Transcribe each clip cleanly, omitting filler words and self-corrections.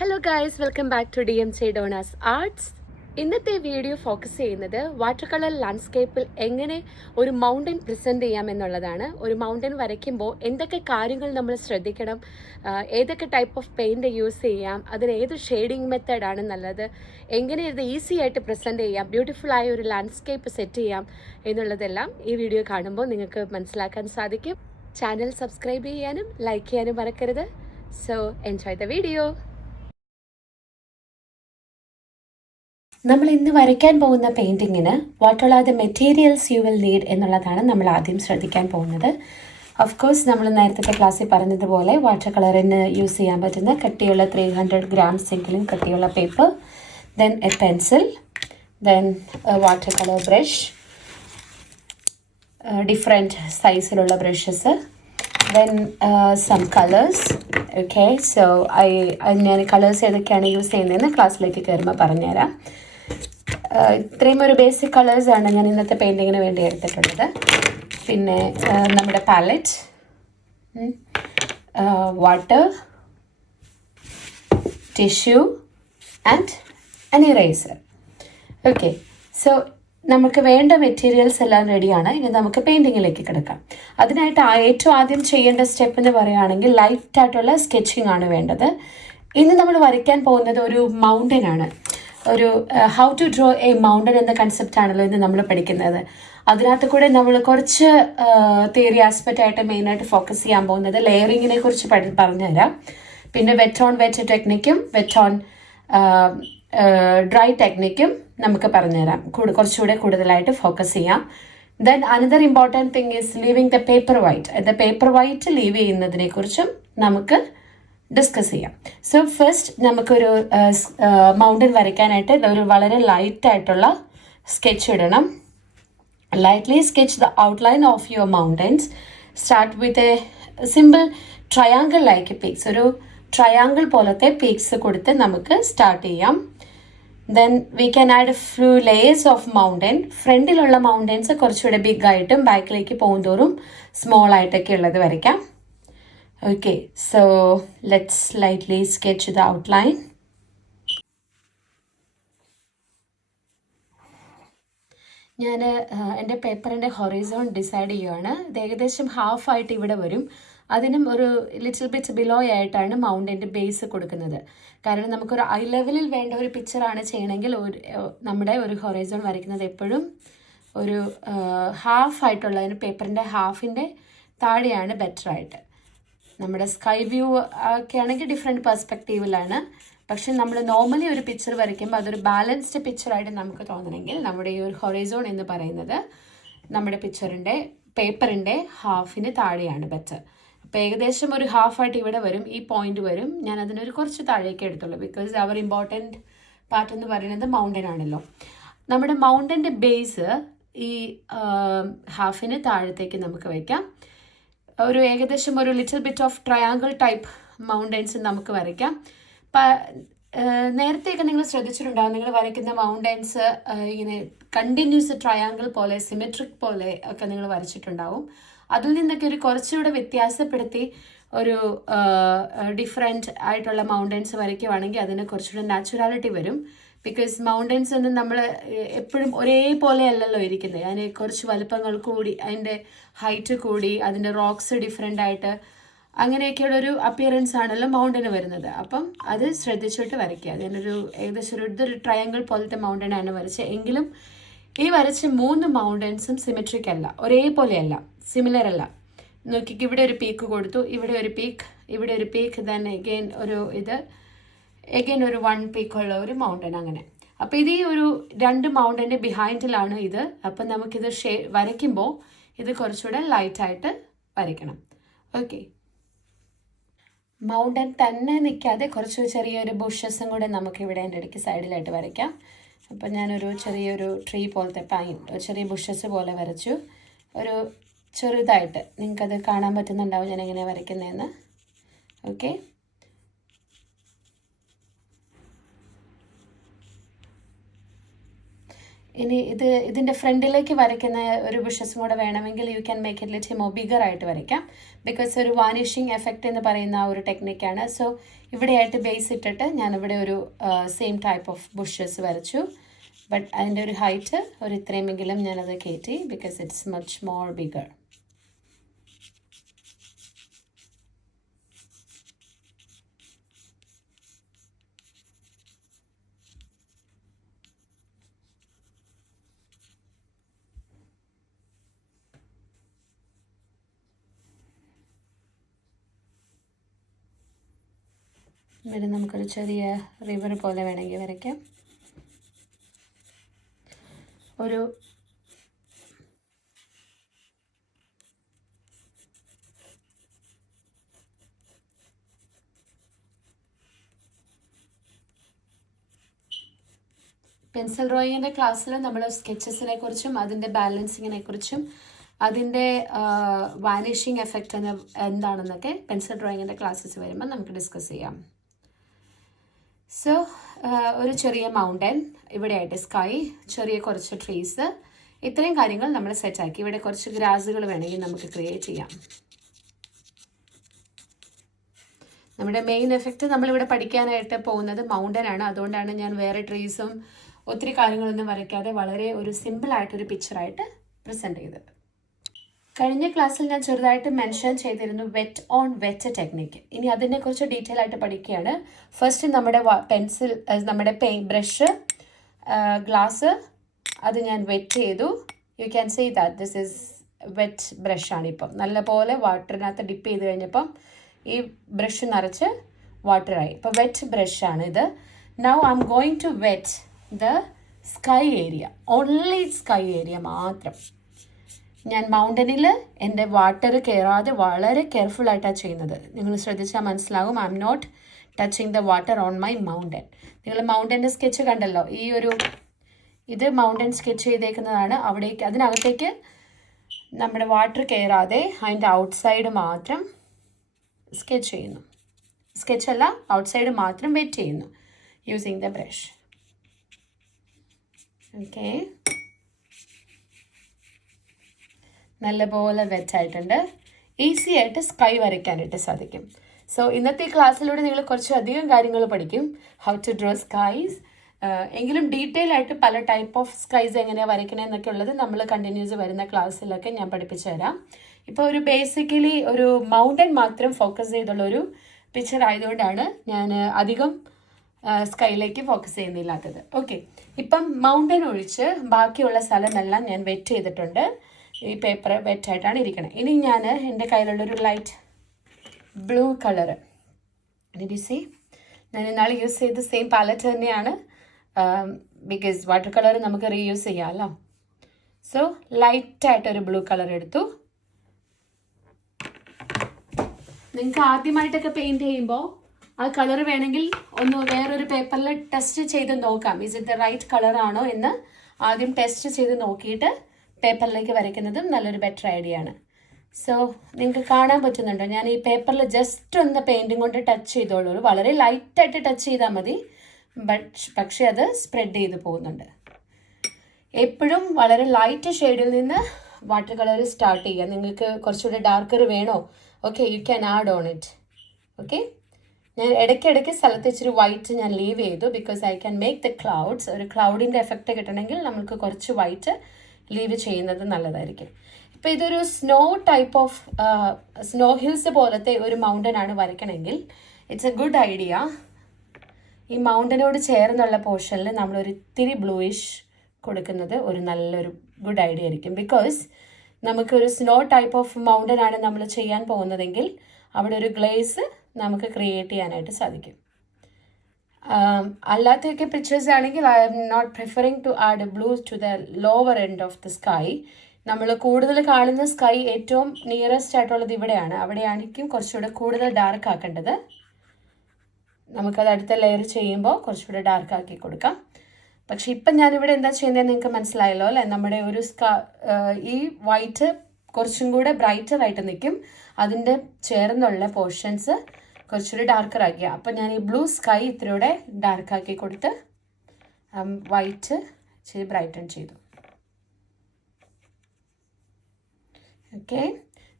Hello guys, welcome back to DMC ഡോണാസ് arts. ഇന്നത്തെ video focus ചെയ്യുന്നത് വാട്ടർ കളർ ലാൻഡ്സ്കേപ്പിൽ എങ്ങനെ ഒരു മൗണ്ടൻ പ്രസൻറ്റ് ചെയ്യാം എന്നുള്ളതാണ്. ഒരു മൗണ്ടൻ വരയ്ക്കുമ്പോൾ എന്തൊക്കെ കാര്യങ്ങൾ നമ്മൾ ശ്രദ്ധിക്കണം, ഏതൊക്കെ ടൈപ്പ് ഓഫ് പെയിൻറ് യൂസ് ചെയ്യാം, അതിന് ഏത് ഷെയ്ഡിങ് മെത്തേഡാണ് നല്ലത്, എങ്ങനെ ഇത് ഈസി ആയിട്ട് പ്രസൻറ്റ് ചെയ്യാം, ബ്യൂട്ടിഫുൾ ആയ ഒരു ലാൻഡ്സ്കേപ്പ് സെറ്റ് ചെയ്യാം എന്നുള്ളതെല്ലാം ഈ വീഡിയോ കാണുമ്പോൾ നിങ്ങൾക്ക് മനസ്സിലാക്കാൻ സാധിക്കും. ചാനൽ സബ്സ്ക്രൈബ് ചെയ്യാനും ലൈക്ക് ചെയ്യാനും മറക്കരുത്. So enjoy the video. നമ്മൾ ഇന്ന് വരയ്ക്കാൻ പോകുന്ന പെയിൻറ്റിങ്ങിന് what are the materials you will need എന്നുള്ളതാണ് നമ്മൾ ആദ്യം ശ്രദ്ധിക്കാൻ പോകുന്നത്. ഓഫ് കോഴ്സ് നമ്മൾ നേരത്തെ ക്ലാസ്സിൽ പറഞ്ഞതുപോലെ വാട്ടർ കളറിന് യൂസ് ചെയ്യാൻ പറ്റുന്ന കട്ടിയുള്ള 300 grams എങ്കിലും കട്ടിയുള്ള paper, then a pencil, then water colour brush, different സൈസിലുള്ള brushes, then some colours. Okay, so ഞാൻ കളേഴ്സ് ഏതൊക്കെയാണ് യൂസ് ചെയ്യുന്നതെന്ന് ക്ലാസ്സിലേക്ക് കയറുമ്പോൾ പറഞ്ഞുതരാം. ഇത്രയും ഒരു ബേസിക് കളേഴ്സാണ് ഞാൻ ഇന്നത്തെ പെയിൻറ്റിങ്ങിന് വേണ്ടി എടുത്തിട്ടുള്ളത്. പിന്നെ നമ്മുടെ palette, water, tissue and an eraser. Okay, so നമുക്ക് വേണ്ട മെറ്റീരിയൽസ് എല്ലാം റെഡിയാണ്. ഇനി നമുക്ക് പെയിൻറ്റിങ്ങിലേക്ക് കിടക്കാം. അതിനായിട്ട് ഏറ്റവും ആദ്യം ചെയ്യേണ്ട സ്റ്റെപ്പ് എന്ന് പറയുകയാണെങ്കിൽ ലൈറ്റായിട്ടുള്ള സ്കെച്ചിങ് ആണ് വേണ്ടത്. ഇന്ന് നമ്മൾ വരയ്ക്കാൻ പോകുന്നത് ഒരു മൗണ്ടൻ ആണ്. ഒരു how to draw a mountain എന്ന കൺസെപ്റ്റ് ആണല്ലോ ഇന്ന് നമ്മൾ പഠിക്കുന്നത്. അതിനകത്ത് കൂടെ നമ്മൾ കുറച്ച് തിയറി ആസ്പെക്റ്റ് ആയിട്ട് മെയിനായിട്ട് ഫോക്കസ് ചെയ്യാൻ പോകുന്നത് ലെയറിങ്ങിനെ കുറിച്ച് പറഞ്ഞുതരാം. പിന്നെ വെറ്റ് ഓൺ വെറ്റ് ടെക്നിക്കും വെറ്റ് ഓൺ ഡ്രൈ ടെക്നിക്കും നമുക്ക് പറഞ്ഞുതരാം. കുറച്ചുകൂടെ കൂടുതലായിട്ട് ഫോക്കസ് ചെയ്യാം. Then another important thing is leaving the paper white. The paper white leave ചെയ്യുന്നതിനെ കുറിച്ചും നമുക്ക് ഡിസ്കസ് ചെയ്യാം. സോ ഫസ്റ്റ് നമുക്കൊരു മൗണ്ടൻ വരയ്ക്കാനായിട്ട് ഒരു വളരെ ലൈറ്റായിട്ടുള്ള സ്കെച്ച് ഇടണം. Lightly sketch the outline of your mountains. Start with a simple triangle like peaks. ഒരു ട്രയാങ്കിൾ പോലത്തെ പീക്സ് കൊടുത്ത് നമുക്ക് സ്റ്റാർട്ട് ചെയ്യാം. Then we can add a few layers of mountain. ഫ്രണ്ടിലുള്ള മൗണ്ടൻസ് കുറച്ചുകൂടെ ബിഗ് ആയിട്ടും ബാക്കിലേക്ക് പോകുന്തോറും സ്മോൾ ആയിട്ടൊക്കെ ഉള്ളത് വരയ്ക്കാം. Okay, so let's lightly sketch the outline. ഞാൻ എൻ്റെ പേപ്പറിൻ്റെ ഹൊറൈസോൺ ഡിസൈഡ് ചെയ്യുകയാണ്. ഇത് ഏകദേശം ഹാഫായിട്ട് ഇവിടെ വരും. അതിനും ഒരു ലിറ്റിൽ ബിറ്റ് ബിലോ ആയിട്ടാണ് മൗണ്ടൻ്റെ ബേസ് കൊടുക്കുന്നത്. കാരണം നമുക്കൊരു ഐ ലെവലിൽ വേണ്ട ഒരു പിക്ചറാണ് ചെയ്യണമെങ്കിൽ നമ്മുടെ ഒരു ഹൊറൈസോൺ വരയ്ക്കുന്നത് എപ്പോഴും ഒരു ഹാഫായിട്ടുള്ളതിന് പേപ്പറിൻ്റെ ഹാഫിൻ്റെ താഴെയാണ് ബെറ്ററായിട്ട്. നമ്മുടെ സ്കൈ വ്യൂ ഒക്കെ ആണെങ്കിൽ ഡിഫറെൻറ്റ് പെർസ്പെക്റ്റീവിലാണ്. പക്ഷെ നമ്മൾ നോർമലി ഒരു പിക്ചർ വരയ്ക്കുമ്പോൾ അതൊരു ബാലൻസ്ഡ് പിക്ചറായിട്ട് നമുക്ക് തോന്നണമെങ്കിൽ നമ്മുടെ ഈ ഒരു ഹൊറൈസോൺ എന്ന് പറയുന്നത് നമ്മുടെ പേപ്പറിൻ്റെ ഹാഫിന് താഴെയാണ് ബെറ്റർ. അപ്പോൾ ഏകദേശം ഒരു ഹാഫായിട്ട് ഇവിടെ വരും, ഈ പോയിന്റ് വരും. ഞാൻ അതിനൊരു കുറച്ച് താഴേക്ക് എടുത്തുള്ളൂ. ബിക്കോസ് അവർ ഇമ്പോർട്ടൻറ്റ് പാർട്ട് എന്ന് പറയുന്നത് മൗണ്ടൻ ആണല്ലോ. നമ്മുടെ മൗണ്ടൻ്റെ ബേസ് ഈ ഹാഫിന് താഴത്തേക്ക് നമുക്ക് വയ്ക്കാം. ഒരു ഏകദേശം ഒരു little bit of triangle type mountains നമുക്ക് വരയ്ക്കാം. നേരത്തെയൊക്കെ നിങ്ങൾ ശ്രദ്ധിച്ചിട്ടുണ്ടാവും, നിങ്ങൾ വരയ്ക്കുന്ന മൗണ്ടൻസ് ഇങ്ങനെ കണ്ടിന്യൂസ് ട്രയാങ്കിൾ പോലെ സിമെട്രിക് പോലെ ഒക്കെ നിങ്ങൾ വരച്ചിട്ടുണ്ടാവും. അതിൽ നിന്നൊക്കെ ഒരു കുറച്ചുകൂടെ വ്യത്യാസപ്പെടുത്തി ഒരു ഡിഫറെൻറ്റ് ആയിട്ടുള്ള മൗണ്ടൻസ് വരയ്ക്കുവാണെങ്കിൽ അതിന് കുറച്ചുകൂടെ നാച്ചുറാലിറ്റി വരും. ബിക്കോസ് മൗണ്ടൻസ് ഒന്നും നമ്മൾ എപ്പോഴും ഒരേപോലെ അല്ലല്ലോ ഇരിക്കുന്നത്. അതിന് കുറച്ച് വലുപ്പങ്ങൾ കൂടി, അതിൻ്റെ ഹൈറ്റ് കൂടി, അതിൻ്റെ റോക്സ് ഡിഫറെൻ്റ് ആയിട്ട് അങ്ങനെയൊക്കെയുള്ളൊരു അപ്പിയറൻസ് ആണല്ലോ മൗണ്ടന് വരുന്നത്. അപ്പം അത് ശ്രദ്ധിച്ചിട്ട് വരയ്ക്കുക. അതിനൊരു ഏകദേശം ഇതൊരു ട്രയാങ്കിൾ പോലത്തെ മൗണ്ടനാണ് വരച്ചത്. എങ്കിലും ഈ വരച്ച 3 മൗണ്ടൻസും സിമെട്രിക് അല്ല, ഒരേപോലെയല്ല, സിമിലർ അല്ല. നോക്കിക്ക് ഇവിടെ ഒരു പീക്ക് കൊടുത്തു, ഇവിടെ ഒരു പീക്ക്, ഇവിടെ ഒരു പീക്ക്, ദെൻ എഗെയിൻ ഒരു 1 പീക്കുള്ള ഒരു മൗണ്ടൻ. അങ്ങനെ അപ്പോൾ ഇത് ഈ ഒരു 2 മൗണ്ടൻ്റെ ബിഹൈൻഡിലാണ് ഇത്. അപ്പം നമുക്കിത് വരയ്ക്കുമ്പോൾ ഇത് കുറച്ചുകൂടെ ലൈറ്റായിട്ട് വരയ്ക്കണം. ഓക്കെ, മൗണ്ടൻ തന്നെ നിൽക്കാതെ കുറച്ച് ചെറിയൊരു ബുഷസും കൂടെ നമുക്കിവിടെ എൻ്റെ ഇടയ്ക്ക് സൈഡിലായിട്ട് വരയ്ക്കാം. അപ്പം ഞാനൊരു ചെറിയൊരു ട്രീ പോലത്തെ പൈൻ, ചെറിയ ബുഷസ് പോലെ വരച്ചു. ഒരു ചെറുതായിട്ട് നിങ്ങൾക്കത് കാണാൻ പറ്റുന്നുണ്ടാവും ഞാൻ എങ്ങനെയാണ് വരയ്ക്കുന്നതെന്ന്. ഓക്കെ, ഇനി ഇതിൻ്റെ ഫ്രണ്ടിലേക്ക് വരയ്ക്കുന്ന ഒരു ബുഷസും കൂടെ വേണമെങ്കിൽ you can make it little more bigger ആയിട്ട് വരയ്ക്കാം. ബിക്കോസ് ഒരു വാനിഷിങ് എഫക്റ്റ് എന്ന് പറയുന്ന ആ ഒരു ടെക്നിക്കാണ്. സോ ഇവിടെയായിട്ട് ബേസ് ഇട്ടിട്ട് ഞാനിവിടെ ഒരു സെയിം ടൈപ്പ് ഓഫ് ബുഷസ് വരച്ചു. ബട്ട് അതിൻ്റെ ഒരു ഹൈറ്റ് ഒരു ഇത്രയുമെങ്കിലും ഞാനത് കയറ്റി, because it's much more bigger. ഇവിടെ നമുക്കൊരു ചെറിയ റിവർ പോലെ വേണമെങ്കിൽ വരയ്ക്കാം. ഒരു പെൻസിൽ ഡ്രോയിങ്ങിൻ്റെ ക്ലാസ്സിൽ നമ്മൾ സ്കെച്ചസിനെ കുറിച്ചും അതിൻ്റെ ബാലൻസിങ്ങിനെ കുറിച്ചും അതിൻ്റെ വാനിഷിങ് എഫക്റ്റ് എന്താണെന്നൊക്കെ പെൻസിൽ ഡ്രോയിങ്ങിൻ്റെ ക്ലാസ്സസ് വരുമ്പോൾ നമുക്ക് ഡിസ്കസ് ചെയ്യാം. സോ ഒരു ചെറിയ മൗണ്ടൻ, ഇവിടെയായിട്ട് സ്കൈ, ചെറിയ കുറച്ച് ട്രീസ്, ഇത്രയും കാര്യങ്ങൾ നമ്മൾ സെറ്റാക്കി. ഇവിടെ കുറച്ച് ഗ്രാസുകൾ വേണമെങ്കിൽ നമുക്ക് ക്രിയേറ്റ് ചെയ്യാം. നമ്മുടെ മെയിൻ എഫക്റ്റ് നമ്മളിവിടെ പഠിക്കാനായിട്ട് പോകുന്നത് മൗണ്ടൻ ആണ്. അതുകൊണ്ടാണ് ഞാൻ വേറെ ട്രീസും ഒത്തിരി കാര്യങ്ങളൊന്നും വരയ്ക്കാതെ വളരെ ഒരു സിമ്പിളായിട്ടൊരു പിക്ചറായിട്ട് പ്രസൻറ്റ് ചെയ്തത്. കഴിഞ്ഞ ക്ലാസ്സിൽ ഞാൻ ചെറുതായിട്ട് മെൻഷൻ ചെയ്തിരുന്നു വെറ്റ് ഓൺ വെറ്റ് ടെക്നിക്ക്. ഇനി അതിനെക്കുറിച്ച് ഡീറ്റെയിൽ ആയിട്ട് പഠിക്കുകയാണ്. ഫസ്റ്റ് നമ്മുടെ പെൻസിൽ, നമ്മുടെ ബ്രഷ്, ഗ്ലാസ് അത് ഞാൻ വെറ്റ് ചെയ്തു. You can see that this is wet ബ്രഷാണ്. ഇപ്പം നല്ലപോലെ വാട്ടറിനകത്ത് ഡിപ്പ് ചെയ്ത് കഴിഞ്ഞപ്പം ഈ ബ്രഷ് നിറച്ച് വാട്ടറായി. ഇപ്പോൾ വെറ്റ് ബ്രഷാണ് ഇത്. Now I am going to wet the sky area, only sky area മാത്രം. ഞാൻ മൗണ്ടനിൽ എൻ്റെ വാട്ടർ കയറാതെ വളരെ കെയർഫുള്ളായിട്ടാണ് ചെയ്യുന്നത്. നിങ്ങൾ ശ്രദ്ധിച്ചാൽ മനസ്സിലാകും. I M not touching the water on my mountain. നിങ്ങൾ മൗണ്ടൻ്റെ സ്കെച്ച് കണ്ടല്ലോ, ഇത് മൗണ്ടൻ സ്കെച്ച് ചെയ്തേക്കുന്നതാണ്. അവിടേക്ക് അതിനകത്തേക്ക് നമ്മുടെ വാട്ടർ കയറാതെ അതിൻ്റെ ഔട്ട്സൈഡ് മാത്രം സ്കെച്ച് ചെയ്യുന്നു. സ്കെച്ചല്ല, ഔട്ട്സൈഡ് മാത്രം വെറ്റ് ചെയ്യുന്നു യൂസിങ് ദ ബ്രഷ്. ഓക്കെ, നല്ലപോലെ വെറ്റായിട്ടുണ്ട്. ഈസി ആയിട്ട് സ്കൈ വരയ്ക്കാനായിട്ട് സാധിക്കും. സോ ഇന്നത്തെ ക്ലാസ്സിലൂടെ നിങ്ങൾ കുറച്ചധികം കാര്യങ്ങൾ പഠിക്കും, ഹൗ ടു ഡ്രോ സ്കൈസ്. എങ്കിലും ഡീറ്റെയിൽ ആയിട്ട് പല ടൈപ്പ് ഓഫ് സ്കൈസ് എങ്ങനെയാണ് വരയ്ക്കണേ എന്നൊക്കെ ഉള്ളത് നമ്മൾ കണ്ടിന്യൂസ് വരുന്ന ക്ലാസ്സിലൊക്കെ ഞാൻ പഠിപ്പിച്ചു തരാം. ഇപ്പോൾ ഒരു ബേസിക്കലി ഒരു മൗണ്ടൻ മാത്രം ഫോക്കസ് ചെയ്തുള്ള ഒരു പിക്ചർ ആയതുകൊണ്ടാണ് ഞാൻ അധികം സ്കൈയിലേക്ക് ഫോക്കസ് ചെയ്യുന്നില്ലാത്തത്. ഓക്കെ, ഇപ്പം മൗണ്ടൻ ഒഴിച്ച് ബാക്കിയുള്ള സ്ഥലമെല്ലാം ഞാൻ വെറ്റ് ചെയ്തിട്ടുണ്ട്. ഈ പേപ്പർ വെറ്റായിട്ടാണ് ഇരിക്കുന്നത്. ഇനി ഞാൻ എൻ്റെ കയ്യിലുള്ളൊരു light blue colour, did you see, ഞാൻ ഇന്നാൾ യൂസ് ചെയ്ത സെയിം പാലറ്റ് തന്നെയാണ്. ബിക്കോസ് വാട്ടർ കളർ നമുക്ക് റീയൂസ് ചെയ്യാമല്ലോ. സോ ലൈറ്റായിട്ടൊരു ബ്ലൂ കളർ എടുത്തു. നിങ്ങൾക്ക് ആദ്യമായിട്ടൊക്കെ പെയിൻറ്റ് ചെയ്യുമ്പോൾ ആ കളർ വേണമെങ്കിൽ ഒന്ന് വേറൊരു പേപ്പറിൽ ടെസ്റ്റ് ചെയ്ത് നോക്കാം. ഇസ് ഇറ്റ് ദ റൈറ്റ് കളറാണോ എന്ന് ആദ്യം ടെസ്റ്റ് ചെയ്ത് നോക്കിയിട്ട് പേപ്പറിലേക്ക് വരയ്ക്കുന്നതും നല്ലൊരു ബെറ്റർ ഐഡിയ ആണ്. സോ നിങ്ങൾക്ക് കാണാൻ പറ്റുന്നുണ്ടോ, ഞാൻ ഈ പേപ്പറിൽ ജസ്റ്റ് ഒന്ന് പെയിൻറ്റിങ് കൊണ്ട് ടച്ച് ചെയ്തോളൂ. വളരെ ലൈറ്റായിട്ട് ടച്ച് ചെയ്താൽ മതി, പക്ഷേ അത് സ്പ്രെഡ് ചെയ്ത് പോകുന്നുണ്ട്. എപ്പോഴും വളരെ ലൈറ്റ് ഷെയ്ഡിൽ നിന്ന് വാട്ടർ കളർ സ്റ്റാർട്ട് ചെയ്യുക. നിങ്ങൾക്ക് കുറച്ചുകൂടെ ഡാർക്കർ വേണോ, okay, you can add on it. Okay, ഞാൻ ഇടയ്ക്കിടയ്ക്ക് സ്ഥലത്ത് ഇച്ചിരി വൈറ്റ് ഞാൻ ലീവ് ചെയ്തു, because I can make the clouds. ഒരു ക്ലൗഡിൻ്റെ എഫക്റ്റ് കിട്ടണമെങ്കിൽ നമുക്ക് കുറച്ച് വൈറ്റ് ലീവ് ചെയ്യുന്നത് നല്ലതായിരിക്കും. ഇപ്പോൾ ഇതൊരു snow type of snow hills പോലത്തെ ഒരു മൗണ്ടൻ ആണ് വരയ്ക്കണമെങ്കിൽ ഇറ്റ്സ് എ ഗുഡ് ഐഡിയ. ഈ മൗണ്ടനോട് ചേർന്നുള്ള പോർഷനിൽ നമ്മളൊരു ഇത്തിരി ബ്ലൂയിഷ് കൊടുക്കുന്നത് ഒരു നല്ലൊരു ഗുഡ് ഐഡിയ ആയിരിക്കും. ബിക്കോസ് നമുക്കൊരു സ്നോ ടൈപ്പ് ഓഫ് മൗണ്ടൻ ആണ് നമ്മൾ ചെയ്യാൻ പോകുന്നതെങ്കിൽ അവിടെ ഒരു ഗ്ലേസ് നമുക്ക് ക്രിയേറ്റ് ചെയ്യാനായിട്ട് സാധിക്കും. അല്ലാത്തൊക്കെ പിക്ചേഴ്സ് ആണെങ്കിൽ I M not preferring to add blue to the lower end of the sky. നമ്മൾ കൂടുതൽ കാണുന്ന സ്കൈ ഏറ്റവും നിയറസ്റ്റ് ആയിട്ടുള്ളത് ഇവിടെയാണ്. അവിടെയായിരിക്കും കുറച്ചുകൂടെ കൂടുതൽ ഡാർക്ക് ആക്കേണ്ടത്. നമുക്കത് അടുത്ത ലെയർ ചെയ്യുമ്പോൾ കുറച്ചുകൂടെ ഡാർക്ക് ആക്കി കൊടുക്കാം. പക്ഷെ ഇപ്പം ഞാനിവിടെ എന്താ ചെയ്യുന്നത് നിങ്ങൾക്ക് മനസ്സിലായല്ലോ അല്ലേ. നമ്മുടെ ഒരു ഈ വൈറ്റ് കുറച്ചും കൂടെ ബ്രൈറ്റർ ആയിട്ട് നിൽക്കും. അതിൻ്റെ ചേർന്നുള്ള പോർഷൻസ് കുറച്ചുകൂടി ഡാർക്കർ ആക്കിയ. അപ്പം ഞാൻ ഈ ബ്ലൂ സ്കൈ ഇത്തിരിയുടെ ഡാർക്കാക്കി കൊടുത്ത് വൈറ്റ് ഇച്ചിരി ബ്രൈറ്റൺ ചെയ്തു. ഓക്കെ,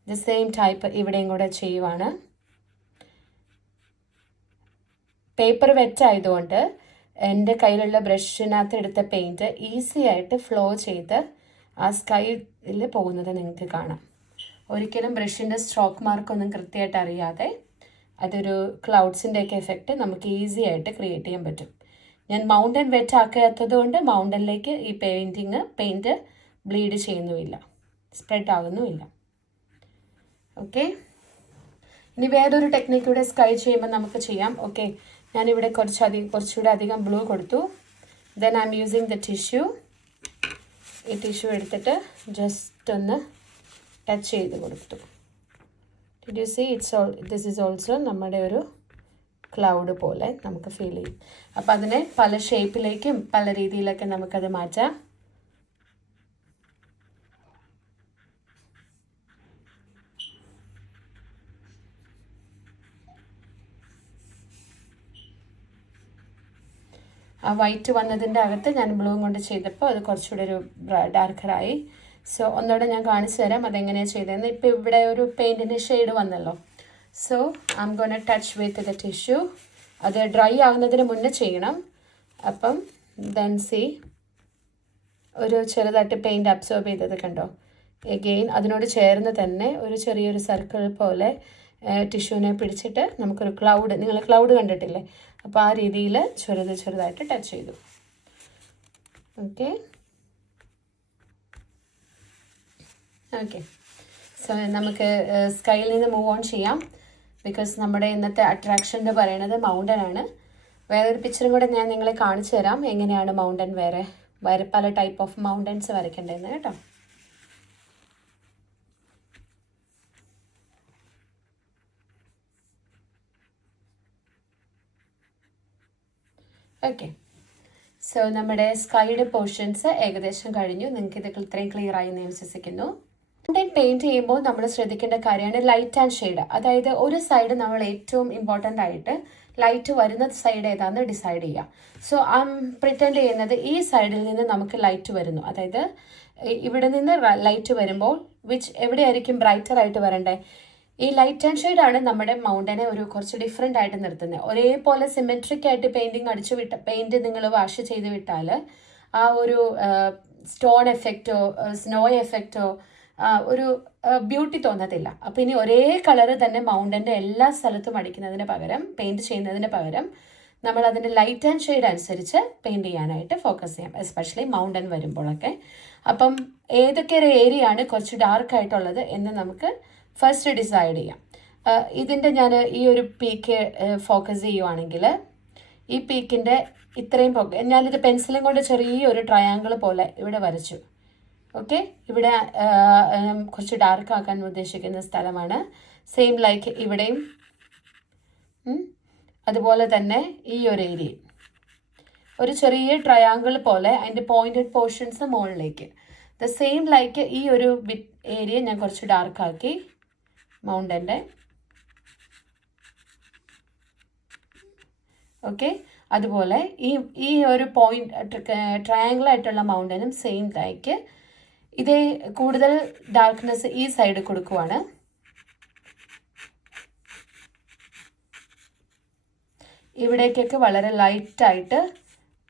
ദ സെയിം ടൈപ്പ് ഇവിടെയും കൂടെ ചെയ്യുവാണ്. പേപ്പർ വെറ്റ് ആയതുകൊണ്ട് എൻ്റെ കയ്യിലുള്ള ബ്രഷിനകത്ത് എടുത്ത പെയിൻറ്റ് ഈസി ആയിട്ട് ഫ്ലോ ചെയ്ത് ആ സ്കൈയിൽ പോകുന്നത് നിങ്ങൾക്ക് കാണാം. ഒരിക്കലും ബ്രഷിൻ്റെ സ്ട്രോക്ക് മാർക്കൊന്നും കൃത്യമായിട്ട് അറിയാതെ അതൊരു ക്ലൗഡ്സിൻ്റെയൊക്കെ എഫക്റ്റ് നമുക്ക് ഈസി ആയിട്ട് ക്രിയേറ്റ് ചെയ്യാൻ പറ്റും. ഞാൻ മൗണ്ടൻ വെറ്റ് ആക്കാത്തത് കൊണ്ട് മൗണ്ടനിലേക്ക് ഈ പെയിൻറ്റ് ബ്ലീഡ് ചെയ്യുന്നുമില്ല, സ്പ്രെഡ് ആകുന്നുമില്ല. ഓക്കെ, ഇനി വേറൊരു ടെക്നിക്കൂടെ സ്കൈ ചെയ്യുമ്പോൾ നമുക്ക് ചെയ്യാം. ഓക്കെ, ഞാനിവിടെ കുറച്ചുകൂടെ അധികം ബ്ലൂ കൊടുത്തു. Then I am using the tissue. ഈ ടിഷ്യൂ എടുത്തിട്ട് ജസ്റ്റ് ഒന്ന് ടച്ച് ചെയ്ത് കൊടുത്തു. Did you see this is also നമ്മുടെ ഒരു ക്ലൗഡ് പോലെ നമുക്ക് ഫീൽ ചെയ്യും. അപ്പോൾ അതിനെ പല ഷേപ്പിലേക്കും പല രീതിയിലൊക്കെ നമുക്കത് മാറ്റാം. ആ വൈറ്റ് വന്നതിൻ്റെ അകത്ത് ഞാൻ ബ്ലൂ കൊണ്ട് ചെയ്തപ്പോൾ അത് കുറച്ചുകൂടെ ഒരു ഡാർക്കറായി. സോ ഒന്നുകൂടെ ഞാൻ കാണിച്ചു തരാം അതെങ്ങനെയാണ് ചെയ്തതെന്ന്. ഇപ്പോൾ ഇവിടെ ഒരു പെയിൻറ്റിൻ്റെ ഷെയ്ഡ് വന്നല്ലോ. So I M gonna touch with the tissue. അത് ഡ്രൈ ആകുന്നതിന് മുന്നേ ചെയ്യണം. അപ്പം ദെൻ സി ഒരു ചെറുതായിട്ട് പെയിൻറ്റ് അബ്സോർബ് ചെയ്തത് കണ്ടോ. എഗെയിൻ അതിനോട് ചേർന്ന് തന്നെ ഒരു ചെറിയൊരു സർക്കിൾ പോലെ ടിഷ്യൂവിനെ പിടിച്ചിട്ട് നമുക്കൊരു ക്ലൗഡ്, നിങ്ങൾ ക്ലൗഡ് കണ്ടിട്ടില്ലേ, അപ്പോൾ ആ രീതിയിൽ ചെറുതായിട്ട് ടച്ച് ചെയ്തു. ഓക്കെ ഓക്കെ സോ നമുക്ക് സ്കൈയിൽ നിന്ന് മൂവ് ഓൺ ചെയ്യാം. ബിക്കോസ് നമ്മുടെ ഇന്നത്തെ അട്രാക്ഷൻ എന്ന് പറയുന്നത് മൗണ്ടൻ ആണ്. വേറൊരു പിക്ചറും കൂടെ ഞാൻ നിങ്ങളെ കാണിച്ചു തരാം എങ്ങനെയാണ് മൗണ്ടൻ വേറെ പല ടൈപ്പ് ഓഫ് മൗണ്ടൻസ് വരയ്ക്കേണ്ടതെന്ന് കേട്ടോ. ഓക്കെ, സോ നമ്മുടെ സ്കൈയുടെ പോർഷൻസ് ഏകദേശം കഴിഞ്ഞു. നിങ്ങൾക്ക് ഇത് ഇത്രയും ക്ലിയർ ആയി എന്ന് വിശ്വസിക്കുന്നു. മൗണ്ടൻ പെയിൻറ്റ് ചെയ്യുമ്പോൾ നമ്മൾ ശ്രദ്ധിക്കേണ്ട കാര്യമാണ് ലൈറ്റ് ആൻഡ് ഷെയ്ഡ്. അതായത് ഒരു സൈഡ് നമ്മൾ ഏറ്റവും ഇമ്പോർട്ടൻ്റ് ആയിട്ട് ലൈറ്റ് വരുന്ന സൈഡ് ഏതാണെന്ന് ഡിസൈഡ് ചെയ്യുക. സോ പ്രിറ്റൻഡ് ചെയ്യുന്നത് ഈ സൈഡിൽ നിന്ന് നമുക്ക് ലൈറ്റ് വരുന്നു. അതായത് ഇവിടെ നിന്ന് ലൈറ്റ് വരുമ്പോൾ എവിടെയായിരിക്കും ബ്രൈറ്റർ ആയിട്ട് വരണ്ടേ? ഈ ലൈറ്റ് ആൻഡ് ഷെയ്ഡാണ് നമ്മുടെ മൗണ്ടനെ ഒരു കുറച്ച് ഡിഫറെൻ്റ് ആയിട്ട് നിർത്തുന്നത്. ഒരേപോലെ സിമെട്രിക് ആയിട്ട് പെയിൻറ്റ് നിങ്ങൾ വാഷ് ചെയ്ത് വിട്ടാൽ ആ ഒരു സ്റ്റോൺ എഫക്റ്റോ സ്നോ എഫക്റ്റോ ഒരു ബ്യൂട്ടി തോന്നത്തില്ല. അപ്പോൾ ഇനി ഒരേ കളറ് തന്നെ മൗണ്ടൻ്റെ എല്ലാ സ്ഥലത്തും അടിക്കുന്നതിന് പകരം പെയിൻറ്റ് ചെയ്യുന്നതിന് പകരം നമ്മൾ അതിൻ്റെ ലൈറ്റ് ആൻഡ് ഷെയ്ഡ് അനുസരിച്ച് പെയിൻറ്റ് ചെയ്യാനായിട്ട് ഫോക്കസ് ചെയ്യാം, എസ്പെഷ്യലി മൗണ്ടൻ വരുമ്പോഴൊക്കെ. അപ്പം ഏതൊക്കെ ഒരു ഏരിയ ആണ് കുറച്ച് ഡാർക്കായിട്ടുള്ളത് എന്ന് നമുക്ക് ഫസ്റ്റ് ഡിസൈഡ് ചെയ്യാം. ഇതിൻ്റെ ഞാൻ ഈ ഒരു പീക്ക് ഫോക്കസ് ചെയ്യുവാണെങ്കിൽ ഈ പീക്കിൻ്റെ ഇത്രയും ഞാനിത് പെൻസിലും കൊണ്ട് ചെറിയൊരു ട്രയാങ്കിൾ പോലെ ഇവിടെ വരച്ചു. ഓക്കെ, ഇവിടെ കുറച്ച് ഡാർക്ക് ആക്കാൻ ഉദ്ദേശിക്കുന്ന സ്ഥലമാണ്. സെയിം ലൈക്ക് ഇവിടെയും അതുപോലെ തന്നെ ഈ ഒരു ഏരിയ ഒരു ചെറിയ ട്രയാങ്കിൾ പോലെ അതിൻ്റെ പോയിൻറ്റഡ് പോർഷൻസ് മുകളിലേക്ക്. ദ സെയിം ലൈക്ക് ഈ ഒരു ഏരിയ ഞാൻ കുറച്ച് ഡാർക്കാക്കി മൗണ്ടൻ്റെ. ഓക്കെ, അതുപോലെ ഈ ഒരു ട്രയാങ്കിൾ ആയിട്ടുള്ള മൗണ്ടനും സെയിം ലൈക്ക് ഇതേ കൂടുതൽ ഡാർക്ക്നെസ് ഈ സൈഡ് കൊടുക്കുവാണ്. ഇവിടേക്കൊക്കെ വളരെ ലൈറ്റായിട്ട്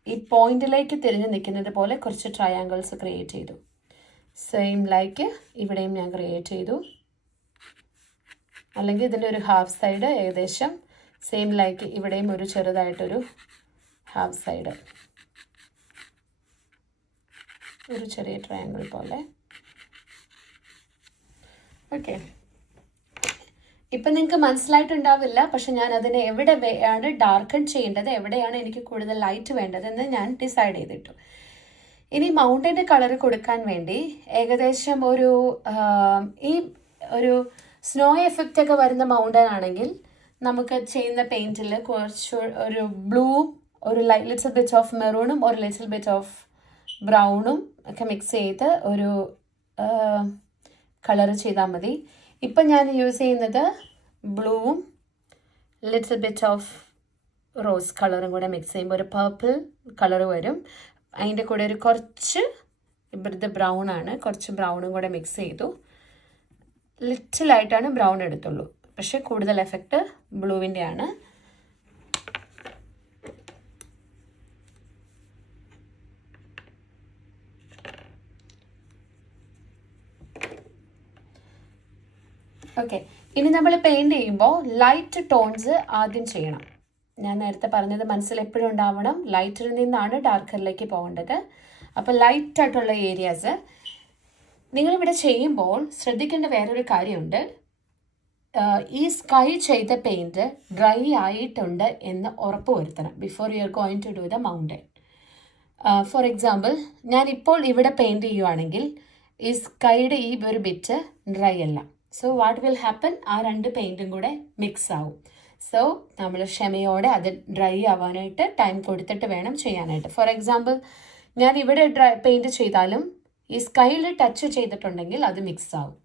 ഈ പോയിന്റിലേക്ക് തിരിഞ്ഞ് നിൽക്കുന്നത് പോലെ കുറച്ച് ട്രയാങ്കിൾസ് ക്രിയേറ്റ് ചെയ്തു. സെയിം ലൈക്ക് ഇവിടെയും ഞാൻ ക്രിയേറ്റ് ചെയ്തു. അല്ലെങ്കിൽ ഇതിൻ്റെ ഒരു ഹാഫ് സൈഡ് ഏകദേശം സെയിം ലൈക്ക് ഇവിടെയും ഒരു ചെറുതായിട്ടൊരു ഹാഫ് സൈഡ് ഒരു ചെറിയ ട്രയാങ്കിൾ പോലെ. ഓക്കെ, ഇപ്പം നിങ്ങൾക്ക് മനസ്സിലായിട്ടുണ്ടാവില്ല, പക്ഷെ ഞാൻ അതിനെ എവിടെയാണ് ഡാർക്കൺ ചെയ്യേണ്ടത്, എവിടെയാണ് എനിക്ക് കൂടുതൽ ലൈറ്റ് വേണ്ടതെന്ന് ഞാൻ ഡിസൈഡ് ചെയ്തിട്ടു. ഇനി മൗണ്ടൻ്റെ കളർ കൊടുക്കാൻ വേണ്ടി ഏകദേശം ഈ ഒരു സ്നോ എഫക്റ്റ് ഒക്കെ വരുന്ന മൗണ്ടൻ ആണെങ്കിൽ നമുക്ക് ചെയ്യുന്ന പെയിൻറ്റിൽ കുറച്ച് ഒരു ബ്ലൂവും ഒരു ലിറ്റിൽ ബിറ്റ് ഓഫ് മെറൂണും ഒരു ലിറ്റിൽ ബിറ്റ് ഓഫ് ബ്രൗണും ഒക്കെ മിക്സ് ചെയ്ത് ഒരു കളർ ചെയ്താൽ മതി. ഇപ്പം ഞാൻ യൂസ് ചെയ്യുന്നത് ബ്ലൂവും ലിറ്റിൽ ബിറ്റ് ഓഫ് റോസ് കളറും കൂടെ മിക്സ് ചെയ്യുമ്പോൾ ഒരു പർപ്പിൾ കളർ വരും. അതിൻ്റെ കൂടെ ഒരു കുറച്ച് ഇവിടുത്തെ ബ്രൗൺ ആണ്, കുറച്ച് ബ്രൗണും കൂടെ മിക്സ് ചെയ്തു. ലിറ്റിലായിട്ടാണ് ബ്രൗൺ എടുത്തുള്ളൂ, പക്ഷെ കൂടുതൽ എഫക്റ്റ് ബ്ലൂവിൻ്റെ ആണ്. ഓക്കെ, ഇനി നമ്മൾ പെയിൻറ് ചെയ്യുമ്പോൾ ലൈറ്റ് ടോൺസ് ആദ്യം ചെയ്യണം. ഞാൻ നേരത്തെ പറഞ്ഞത് മനസ്സിൽ എപ്പോഴും ഉണ്ടാവണം, ലൈറ്റിൽ നിന്നാണ് ഡാർക്കറിലേക്ക് പോകേണ്ടത്. അപ്പോൾ ലൈറ്റായിട്ടുള്ള ഏരിയാസ് നിങ്ങളിവിടെ ചെയ്യുമ്പോൾ ശ്രദ്ധിക്കേണ്ട വേറൊരു കാര്യമുണ്ട്. ഈ സ്കൈ ചെയ്ത പെയിൻറ് ഡ്രൈ ആയിട്ടുണ്ട് എന്ന് ഉറപ്പ് വരുത്തണം before you are going to do the mountain. For example, ഞാനിപ്പോൾ ഇവിടെ പെയിൻറ് ചെയ്യുവാണെങ്കിൽ ഈ സ്കൈയുടെ ഈ ഒരു ബിറ്റ് ഡ്രൈ അല്ല. സോ വാട്ട് വിൽ ഹാപ്പൻ, ആ രണ്ട് പെയിൻറ്റും കൂടെ മിക്സ് ആവും. സോ നമ്മൾ ക്ഷമയോടെ അത് ഡ്രൈ ആവാനായിട്ട് ടൈം കൊടുത്തിട്ട് വേണം ചെയ്യാനായിട്ട്. ഫോർ എക്സാമ്പിൾ, ഞാൻ ഇവിടെ പെയിൻറ് ചെയ്താലും ഈ സ്കൈയിൽ ടച്ച് ചെയ്തിട്ടുണ്ടെങ്കിൽ അത് മിക്സ് ആവും.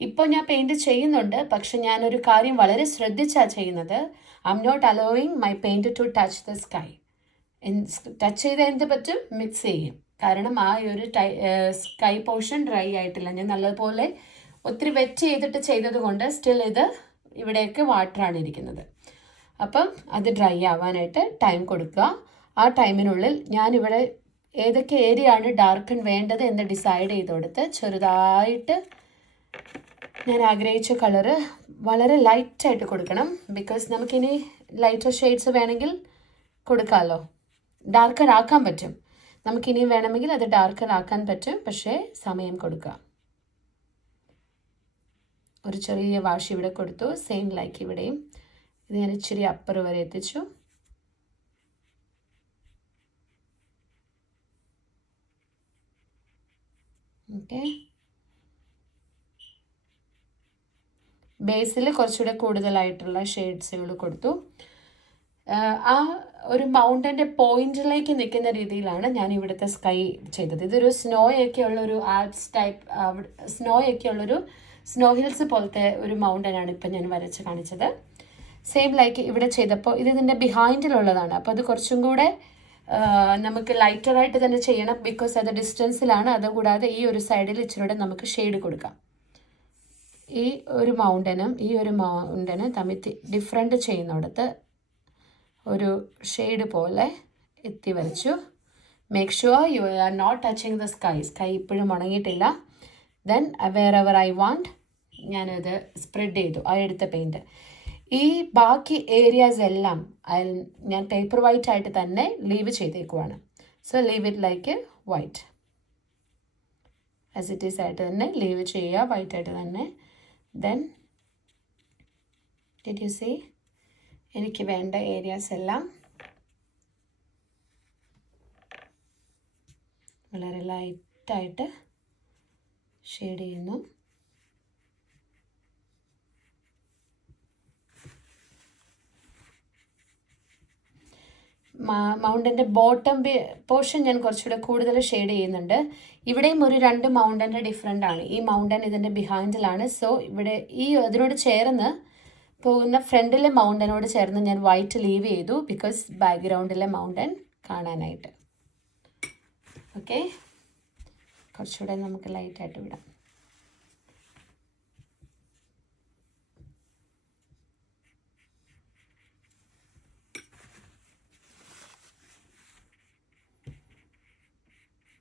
ഇപ്പോൾ ഞാൻ പെയിൻറ് ചെയ്യുന്നുണ്ട്, പക്ഷെ ഞാനൊരു കാര്യം വളരെ ശ്രദ്ധിച്ചാണ് ചെയ്യുന്നത്. I M not allowing my paint to touch the sky. Touch ചെയ്ത് എന്ത് പറ്റും, മിക്സ് ചെയ്യും. കാരണം ആ ഒരു സ്കൈ പോർഷൻ ഡ്രൈ ആയിട്ടില്ല. ഞാൻ നല്ലതുപോലെ ഒത്തിരി വെറ്റ് ചെയ്തിട്ട് ചെയ്തത് കൊണ്ട് സ്റ്റിൽ ഇത് ഇവിടെയൊക്കെ വാട്ടറാണ് ഇരിക്കുന്നത്. അപ്പം അത് ഡ്രൈ ആവാനായിട്ട് ടൈം കൊടുക്കുക. ആ ടൈമിനുള്ളിൽ ഞാനിവിടെ ഏതൊക്കെ ഏരിയ ആണ് ഡാർക്കൺ വേണ്ടത് എന്ന് ഡിസൈഡ് ചെയ്ത് കൊടുത്ത് ചെറുതായിട്ട് ഞാൻ ആഗ്രഹിച്ച കളറ് വളരെ ലൈറ്റായിട്ട് കൊടുക്കണം. ബിക്കോസ് നമുക്കിനി ലൈറ്റർ ഷെയ്ഡ്സ് വേണമെങ്കിൽ കൊടുക്കാമല്ലോ, ഡാർക്കർ ആക്കാൻ പറ്റും. നമുക്കിനി വേണമെങ്കിൽ അത് ഡാർക്കർ ആക്കാൻ പറ്റും, പക്ഷേ സമയം കൊടുക്കുക. ഒരു ചെറിയ വാഷ് ഇവിടെ കൊടുത്തു, സെയിം ലൈക്ക് ഇവിടെയും. ഇത് ഞാൻ ഇച്ചിരി അപ്പർ വരെ എത്തിച്ചു. ഓക്കെ, ബേസിൽ കുറച്ചുകൂടെ കൂടുതലായിട്ടുള്ള ഷെയ്ഡ്സുകൾ കൊടുത്തു. ആ ഒരു മൗണ്ടൻ്റെ പോയിന്റിലേക്ക് നിൽക്കുന്ന രീതിയിലാണ് ഞാൻ ഇവിടുത്തെ സ്കൈ ചെയ്തത്. ഇതൊരു സ്നോയൊക്കെ ഉള്ളൊരു ആൽപ്സ് ടൈപ്പ്, സ്നോയൊക്കെ ഉള്ളൊരു സ്നോ ഹിൽസ് പോലത്തെ ഒരു മൗണ്ടനാണ് ഇപ്പം ഞാൻ വരച്ച് കാണിച്ചത്. സെയിം ലൈക്ക് ഇവിടെ ചെയ്തപ്പോൾ ഇത് ഇതിൻ്റെ ബിഹൈൻഡിലുള്ളതാണ്. അപ്പോൾ അത് കുറച്ചും കൂടെ നമുക്ക് ലൈറ്ററായിട്ട് തന്നെ ചെയ്യണം, ബിക്കോസ് അത് ഡിസ്റ്റൻസിലാണ്. അതുകൂടാതെ ഈ ഒരു സൈഡിൽ ഇച്ചിരി നമുക്ക് ഷെയ്ഡ് കൊടുക്കാം. ഈ ഒരു മൗണ്ടനും ഈ ഒരു മൗണ്ടനും തമ്മിൽ ഡിഫറെൻ്റ് ചെയ്യുന്നിടത്ത് ഒരു ഷെയ്ഡ് പോലെ എത്തി വരച്ചു. Make sure you are not touching the sky. Sky ഇപ്പോഴും ഉണങ്ങിയിട്ടില്ല. Then wherever I want ഞാനത് സ്പ്രെഡ് ചെയ്തു ആ എടുത്ത പെയിൻറ്റ്. ഈ ബാക്കി ഏരിയാസ് എല്ലാം ഞാൻ പേപ്പർ വൈറ്റ് ആയിട്ട് തന്നെ ലീവ് ചെയ്തേക്കുവാണ്. So leave it like white, as it is ആയിട്ട് തന്നെ ലീവ് ചെയ്യുക, വൈറ്റ് ആയിട്ട് തന്നെ. ദെൻ ഡിഡ് യു സീ, എനിക്ക് വേണ്ട ഏരിയാസ് എല്ലാം വളരെ ലൈറ്റായിട്ട് ഷെയ്ഡ് ചെയ്യുന്നു. മൗണ്ടൻ്റെ ബോട്ടം പോർഷൻ ഞാൻ കുറച്ചുകൂടെ കൂടുതൽ ഷെയ്ഡ് ചെയ്യുന്നുണ്ട്. ഇവിടെയും ഒരു രണ്ട് മൗണ്ടൻ്റെ ഡിഫറെൻ്റ് ആണ്. ഈ മൗണ്ടൻ ഇതിൻ്റെ ബിഹൈൻഡിലാണ്. സോ ഇവിടെ ഈ അതിനോട് ചേർന്ന് പോകുന്ന ഫ്രണ്ടിലെ മൗണ്ടനോട് ചേർന്ന് ഞാൻ വൈറ്റ് ലീവ് ചെയ്തു, ബിക്കോസ് ബാക്ക്ഗ്രൗണ്ടിലെ മൗണ്ടൻ കാണാനായിട്ട്. ഓക്കെ, കുറച്ചുകൂടെ നമുക്ക് ലൈറ്റായിട്ട് വിടാം.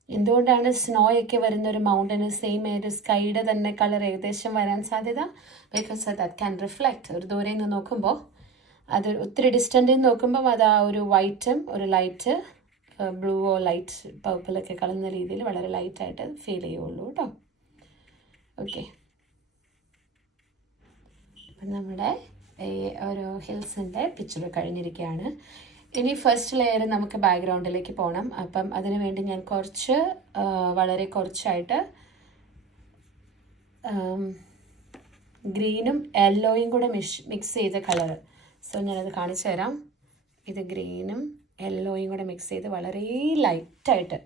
എന്തുകൊണ്ടാണ് സ്നോയൊക്കെ വരുന്ന ഒരു മൗണ്ടന് സെയിം ഒരു സ്കൈയുടെ തന്നെ കളർ ഏകദേശം വരാൻ സാധ്യത? Because that can reflect. ഒരു ദൂരെ നിന്ന് നോക്കുമ്പോൾ, അത് ഒത്തിരി ഡിസ്റ്റൻറ്റിൽ നിന്ന് നോക്കുമ്പോൾ അത് ആ ഒരു വൈറ്റും ഒരു ലൈറ്റ് ബ്ലൂവോ ലൈറ്റ് പർപ്പിളൊക്കെ കളയുന്ന രീതിയിൽ വളരെ ലൈറ്റായിട്ട് ഫീൽ ചെയ്യുള്ളൂ കേട്ടോ. ഓക്കെ, അപ്പം നമ്മുടെ ഒരു ഹിൽസിൻ്റെ പിക്ചർ കഴിഞ്ഞിരിക്കുകയാണ്. ഇനി ഫസ്റ്റ് ലെയർ നമുക്ക് ബാക്ക്ഗ്രൗണ്ടിലേക്ക് പോകണം. അപ്പം അതിന് വേണ്ടി ഞാൻ വളരെ കുറച്ചായിട്ട് ഗ്രീനും യെല്ലോയും കൂടെ മിക്സ് ചെയ്ത കളർ. സോ ഞാനത് കാണിച്ചു തരാം. ഇത് ഗ്രീനും യെല്ലോയും കൂടെ മിക്സ് ചെയ്ത് വളരെ ലൈറ്റായിട്ട്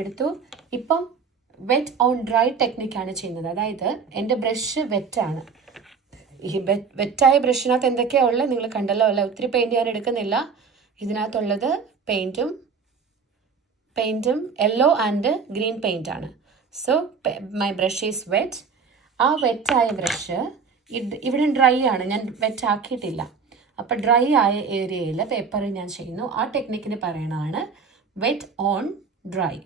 എടുത്തു. ഇപ്പം വെറ്റ് ഓൺ ഡ്രൈ ടെക്നിക്കാണ് ചെയ്യുന്നത്. അതായത് എൻ്റെ ബ്രഷ് വെറ്റാണ്. ഈ വെറ്റായ ബ്രഷിനകത്ത് എന്തൊക്കെയാണ് ഉള്ളത് നിങ്ങൾ കണ്ടല്ലോ അല്ല. ഒത്തിരി പെയിൻറ്റ് ഞാൻ എടുക്കുന്നില്ല. ഇതിനകത്തുള്ളത് പെയിൻറ്റും പെയിൻറ്റും യെല്ലോ ആൻഡ് ഗ്രീൻ പെയിൻ്റ് ആണ്. So my brush is wet. ആ വെറ്റായ ബ്രഷ് ഇവിടെ ഡ്രൈ ആണ്, ഞാൻ വെറ്റ് ആക്കിയിട്ടില്ല. അപ്പോൾ ഡ്രൈ ആയ ഏരിയയിൽ പേപ്പർ ഞാൻ ചെയ്യുന്നു. ആ ടെക്നിക്കിന് പറയണതാണ് wet on dry.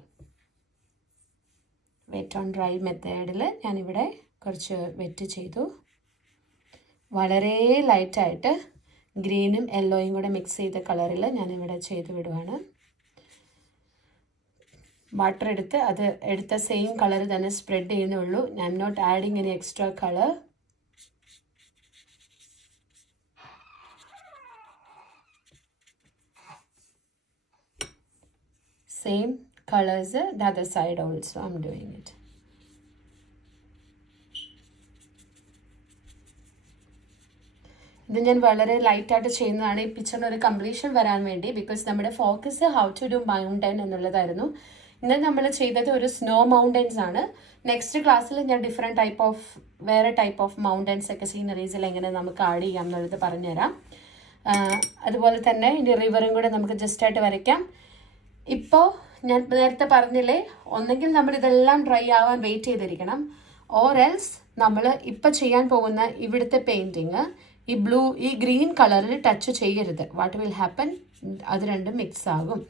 Wet on dry മെത്തേഡിൽ ഞാനിവിടെ കുറച്ച് വെറ്റ് ചെയ്തു. വളരെ ലൈറ്റായിട്ട് ഗ്രീനും യെല്ലോയും കൂടെ മിക്സ് ചെയ്ത കളറിൽ ഞാനിവിടെ ചെയ്ത് വിടുവാണ്. വാട്ടർ എടുത്ത് അത് എടുത്ത സെയിം കളർ തന്നെ സ്പ്രെഡ് ചെയ്യുന്നുള്ളൂ. I M not adding any extra colour. Same colors the other side also I'm doing it. ഇത് ഞാൻ വളരെ ലൈറ്റായിട്ട് ചെയ്യുന്നതാണ് ഈ പിക്ചറിന് ഒരു കംപ്ലീഷൻ വരാൻ വേണ്ടി. ബിക്കോസ് നമ്മുടെ focus how to do mountain എന്നുള്ളതായിരുന്നു. ഇന്ന് നമ്മൾ ചെയ്തത് ഒരു സ്നോ മൗണ്ടൻസ് ആണ്. നെക്സ്റ്റ് ക്ലാസ്സിൽ ഞാൻ വേറെ ടൈപ്പ് ഓഫ് മൗണ്ടൻസ് ഒക്കെ സീനറീസിൽ എങ്ങനെ നമുക്ക് ആഡ് ചെയ്യാം എന്നുള്ളത് പറഞ്ഞുതരാം. അതുപോലെ തന്നെ ഇനി റിവറും കൂടെ നമുക്ക് ജസ്റ്റായിട്ട് വരയ്ക്കാം. ഇപ്പോൾ ഞാൻ നേരത്തെ പറഞ്ഞില്ലേ, ഒന്നെങ്കിൽ നമ്മൾ ഇതെല്ലാം ഡ്രൈ ആവാൻ വെയിറ്റ് ചെയ്തിരിക്കണം, ഓർ എൽസ് നമ്മൾ ഇപ്പം ചെയ്യാൻ പോകുന്ന ഇവിടുത്തെ പെയിൻറ്റിങ് ഈ ഗ്രീൻ കളറിൽ ടച്ച് ചെയ്യരുത്. വാട്ട് വിൽ ഹാപ്പൻ, അത് രണ്ടും മിക്സ് ആകും.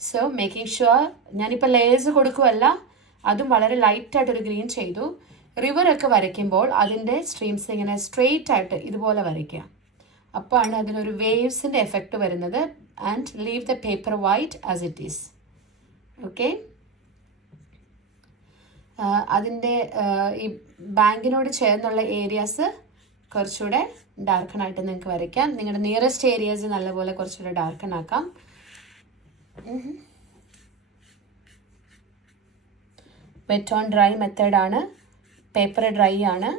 സോ മേക്കിംഗ് ഷുവർ ഞാനിപ്പോൾ ലേയേഴ്സ് കൊടുക്കുമല്ല, അതും വളരെ ലൈറ്റായിട്ടൊരു ഗ്രീൻ ചെയ്തു. റിവറൊക്കെ വരയ്ക്കുമ്പോൾ അതിൻ്റെ സ്ട്രീംസ് ഇങ്ങനെ സ്ട്രെയിറ്റ് ആയിട്ട് ഇതുപോലെ വരയ്ക്കുക. അപ്പോഴാണ് അതിനൊരു വേവ്സിൻ്റെ എഫക്റ്റ് വരുന്നത്. And leave the paper white as it is. Okay, അതിൻ്റെ ഈ ബാങ്കിനോട് ചേർന്നുള്ള ഏരിയാസ് കുറച്ചുകൂടെ ഡാർക്കണായിട്ട് നിങ്ങൾക്ക് വരയ്ക്കാം. നിങ്ങളുടെ നിയറസ്റ്റ് ഏരിയാസ് നല്ലപോലെ കുറച്ചുകൂടെ ഡാർക്കൺ ആക്കാം. വെറ്റ് ഓൺ ഡ്രൈ മെത്തേഡാണ്. പേപ്പർ ഡ്രൈ ആണ്.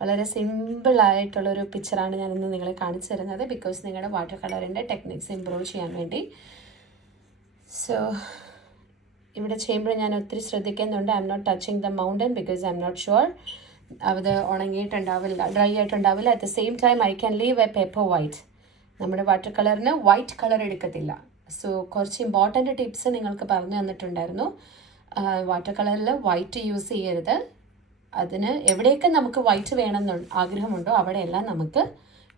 വളരെ സിമ്പിളായിട്ടുള്ളൊരു പിക്ചറാണ് ഞാനിന്ന് നിങ്ങളെ കാണിച്ചു തരുന്നത്. ബിക്കോസ് നിങ്ങളുടെ വാട്ടർ കളറിൻ്റെ ടെക്നിക്സ് ഇമ്പ്രൂവ് ചെയ്യാൻ വേണ്ടി. സോ ഇവിടെ ചെയ്യുമ്പോൾ ഞാൻ ഒത്തിരി ശ്രദ്ധിക്കുന്നുണ്ട്. I M not touching the mountain because I M not sure അത് ഉണങ്ങിയിട്ടുണ്ടാവില്ല, ഡ്രൈ ആയിട്ടുണ്ടാവില്ല. At the same time I can leave a paper white. നമ്മുടെ വാട്ടർ കളറിന് വൈറ്റ് കളർ എടുക്കത്തില്ല. സോ കുറച്ച് ഇമ്പോർട്ടൻറ്റ് ടിപ്സ് നിങ്ങൾക്ക് പറഞ്ഞു തന്നിട്ടുണ്ടായിരുന്നു. വാട്ടർ കളറിൽ വൈറ്റ് യൂസ് ചെയ്യരുത്. അതിന് എവിടെയൊക്കെ നമുക്ക് വൈറ്റ് വേണമെന്ന് ആഗ്രഹമുണ്ടോ അവിടെയെല്ലാം നമുക്ക്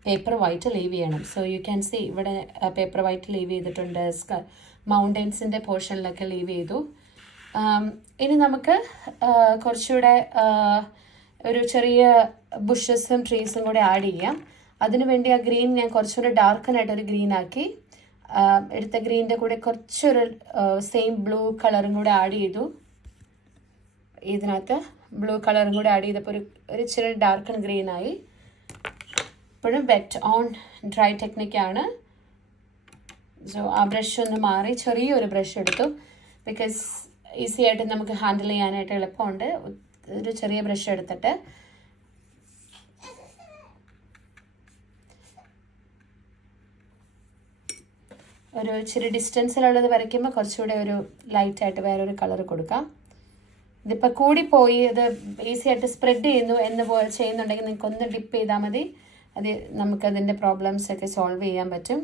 പേപ്പർ വൈറ്റ് ലീവ് ചെയ്യണം. സോ യു ക്യാൻ സീ ഇവിടെ പേപ്പർ വൈറ്റ് ലീവ് ചെയ്തിട്ടുണ്ട്. മൗണ്ടൻസിൻ്റെ പോർഷനിലൊക്കെ ലീവ് ചെയ്തു. ഇനി നമുക്ക് കുറച്ചുകൂടെ ഒരു ചെറിയ ബുഷസും ട്രീസും കൂടെ ആഡ് ചെയ്യാം. അതിനുവേണ്ടി ആ ഗ്രീൻ ഞാൻ കുറച്ചുകൂടെ ഡാർക്കനായിട്ടൊരു ഗ്രീൻ ആക്കി. എടുത്ത ഗ്രീനിൻ്റെ കൂടെ കുറച്ചൊരു സെയിം ബ്ലൂ കളറും കൂടെ ആഡ് ചെയ്തു. ഇതിനകത്ത് ബ്ലൂ കളറും കൂടെ ആഡ് ചെയ്തപ്പോൾ ഒരു ഇച്ചിരി ഡാർക്കൺ ഗ്രീനായി. ഇപ്പോഴും വെറ്റ് ഓൺ ഡ്രൈ ടെക്നിക്കാണ്. സോ ആ ബ്രഷ് ഒന്ന് മാറി ചെറിയൊരു ബ്രഷ് എടുത്തു. ബിക്കോസ് ഈസി ആയിട്ട് നമുക്ക് ഹാൻഡിൽ ചെയ്യാനായിട്ട് എളുപ്പമുണ്ട്. ഒരു ചെറിയ ബ്രഷ് എടുത്തിട്ട് ഒരു ഇച്ചിരി ഡിസ്റ്റൻസിലുള്ളത് വരയ്ക്കുമ്പോൾ കുറച്ചുകൂടെ ഒരു ലൈറ്റായിട്ട് വേറൊരു കളർ കൊടുക്കാം. ഇതിപ്പോൾ കൂടിപ്പോയി ഇത് ഈസി ആയിട്ട് സ്പ്രെഡ് ചെയ്യുന്നു എന്ന് പോലെ ചെയ്യുന്നുണ്ടെങ്കിൽ നിങ്ങൾക്ക് ഒന്ന് ഡിപ്പ് ചെയ്താൽ മതി. അത് നമുക്കതിൻ്റെ പ്രോബ്ലംസൊക്കെ സോൾവ് ചെയ്യാൻ പറ്റും.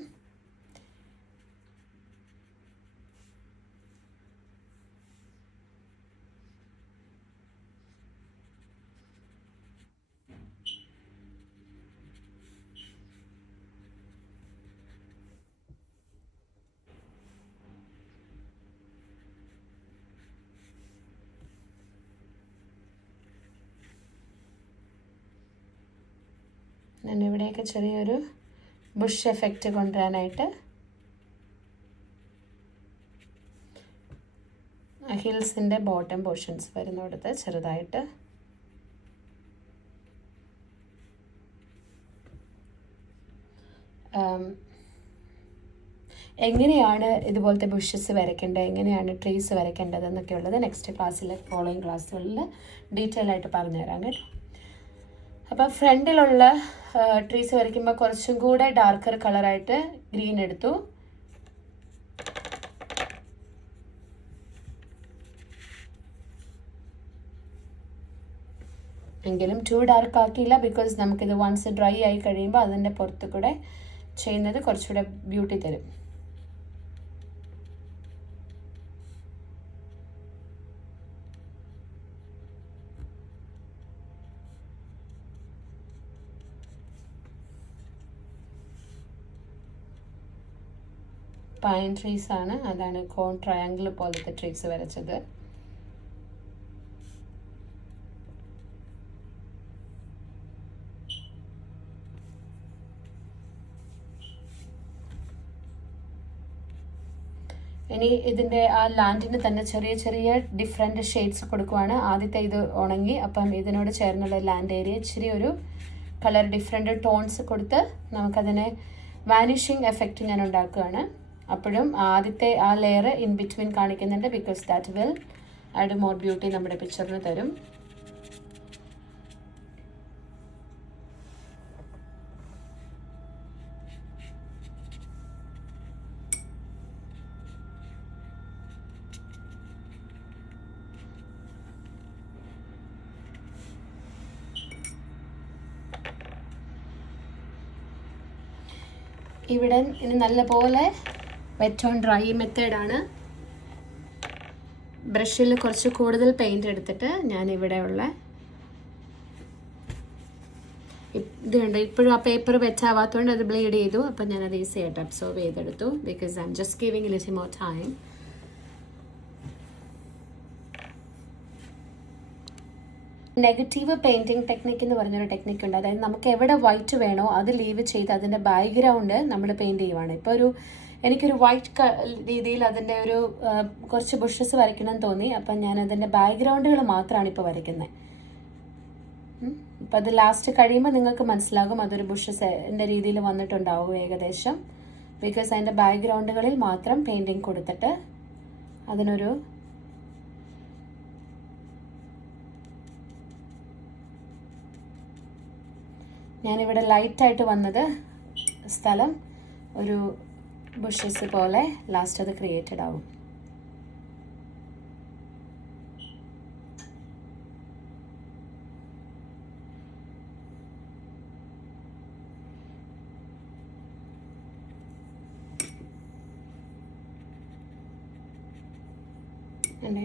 ഞാൻ ഇവിടെയൊക്കെ ചെറിയൊരു ബുഷ് എഫക്റ്റ് കൊണ്ടുവരാനായിട്ട് ഹിൽസിൻ്റെ ബോട്ടം പോർഷൻസ് വരുന്നിടത്ത് ചെറുതായിട്ട് എങ്ങനെയാണ് ഇതുപോലത്തെ ബുഷസ് വരയ്ക്കേണ്ടത്, എങ്ങനെയാണ് ട്രീസ് വരയ്ക്കേണ്ടത് എന്നൊക്കെ ഉള്ളത് നെക്സ്റ്റ് ക്ലാസ്സിൽ ഫോളോയിങ് ക്ലാസ്സുകളിൽ ഡീറ്റെയിൽ ആയിട്ട് പറഞ്ഞുതരാം കേട്ടോ. അപ്പോൾ ഫ്രണ്ടിലുള്ള ട്രീസ് വരയ്ക്കുമ്പോൾ കുറച്ചും കൂടെ ഡാർക്കർ കളറായിട്ട് ഗ്രീൻ എടുത്തു. എങ്കിലും ടു ഡാർക്ക് ആക്കിയില്ല. ബിക്കോസ് നമുക്കിത് വൺസ് ഡ്രൈ ആയി കഴിയുമ്പോൾ അതിൻ്റെ പുറത്ത് കൂടെ ചെയ്യുന്നത് കുറച്ചുകൂടെ ബ്യൂട്ടി തരും. പൈൻ ട്രീസ് ആണ്, അതാണ് കോൺ ട്രയാങ്കിൾ പോലത്തെ ട്രീസ് വരച്ചത്. ഇനി ഇതിൻ്റെ ആ ലാൻഡിന് തന്നെ ചെറിയ ചെറിയ ഡിഫറെൻറ്റ് ഷെയ്ഡ്സ് കൊടുക്കുവാണ്. ആദ്യത്തെ ഇത് ഉണങ്ങി, അപ്പം ഇതിനോട് ചേർന്നുള്ള ലാൻഡ് ഏരിയ ഇച്ചിരി ഒരു കളർ ഡിഫറെൻറ്റ് ടോൺസ് കൊടുത്ത് നമുക്കതിനെ വാനിഷിങ് എഫക്റ്റ് ഞാൻ ഉണ്ടാക്കുകയാണ്. അപ്പോഴും ആദ്യത്തെ ആ ലെയർ ഇൻ ബിറ്റ്വീൻ കാണിക്കുന്നുണ്ട്, because that will add more beauty നമ്മുടെ പിക്ചറിന് തരും. ഇവിടെ ഇനി നല്ലപോലെ വെറ്റ് ഓൺ ഡ്രൈ മെത്തേഡാണ്. ബ്രഷിൽ കുറച്ച് കൂടുതൽ പെയിൻറ് എടുത്തിട്ട് ഞാൻ ഇവിടെയുള്ള ഇത് കണ്ട് ഇപ്പോഴും ആ പേപ്പർ വെറ്റാവാത്തതുകൊണ്ട് അത് ബ്ലേഡ് ചെയ്തു. അപ്പം ഞാനത് ഈസി ആയിട്ട് അബ്സോർവ് ചെയ്തെടുത്തു, because I am just giving little more time. Negative painting technique എന്ന് പറഞ്ഞൊരു ടെക്നിക്ക് ഉണ്ട്. അതായത് നമുക്ക് എവിടെ വൈറ്റ് വേണോ അത് ലീവ് ചെയ്ത് അതിൻ്റെ ബാക്ക്ഗ്രൗണ്ട് നമ്മൾ പെയിൻറ്റ് ചെയ്യുവാണ്. ഇപ്പോൾ എനിക്കൊരു വൈറ്റ് രീതിയിൽ അതിൻ്റെ ഒരു കുറച്ച് ബുഷസ് വരയ്ക്കണമെന്ന് തോന്നി. അപ്പം ഞാൻ അതിൻ്റെ ബാക്ക്ഗ്രൗണ്ടുകൾ മാത്രമാണ് ഇപ്പോൾ വരയ്ക്കുന്നത്. അപ്പം അത് ലാസ്റ്റ് കഴിയുമ്പോൾ നിങ്ങൾക്ക് മനസ്സിലാകും അതൊരു ബുഷസിൻ്റെ രീതിയിൽ വന്നിട്ടുണ്ടാവും ഏകദേശം, ബിക്കോസ് അതിൻ്റെ ബാക്ക്ഗ്രൗണ്ടുകളിൽ മാത്രം പെയിൻറ്റിങ് കൊടുത്തിട്ട് അതിനൊരു ഞാനിവിടെ ലൈറ്റായിട്ട് വന്നത് സ്ഥലം ഒരു ബുഷസ് പോലെ ലാസ്റ്റ് അത് ക്രിയേറ്റഡ് ആവും.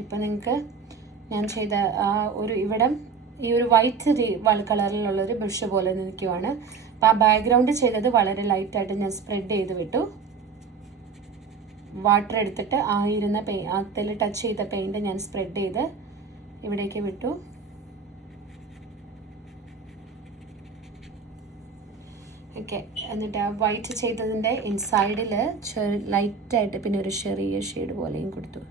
ഇപ്പം നിങ്ങൾക്ക് ഞാൻ ചെയ്ത ആ ഒരു ഇവിടം ഈ ഒരു വൈറ്റ് കളറിലുള്ളൊരു ബ്രഷ് പോലെ നിൽക്കുവാണ്. അപ്പം ആ ബാക്ക്ഗ്രൗണ്ട് ചെയ്തത് വളരെ ലൈറ്റായിട്ട് ഞാൻ സ്പ്രെഡ് ചെയ്ത് വിട്ടു. വാട്ടർ എടുത്തിട്ട് ആ ഇരുന്ന അതിൽ ടച്ച് ചെയ്ത പെയിൻറ് ഞാൻ സ്പ്രെഡ് ചെയ്ത് ഇവിടേക്ക് വിട്ടു. ഓക്കെ, എന്നിട്ട് ആ വൈറ്റ് ചെയ്തതിൻ്റെ ഇൻസൈഡിൽ ലൈറ്റായിട്ട് പിന്നെ ഒരു ചെറിയ ഷെയ്ഡ് പോലെയും കൊടുത്തു.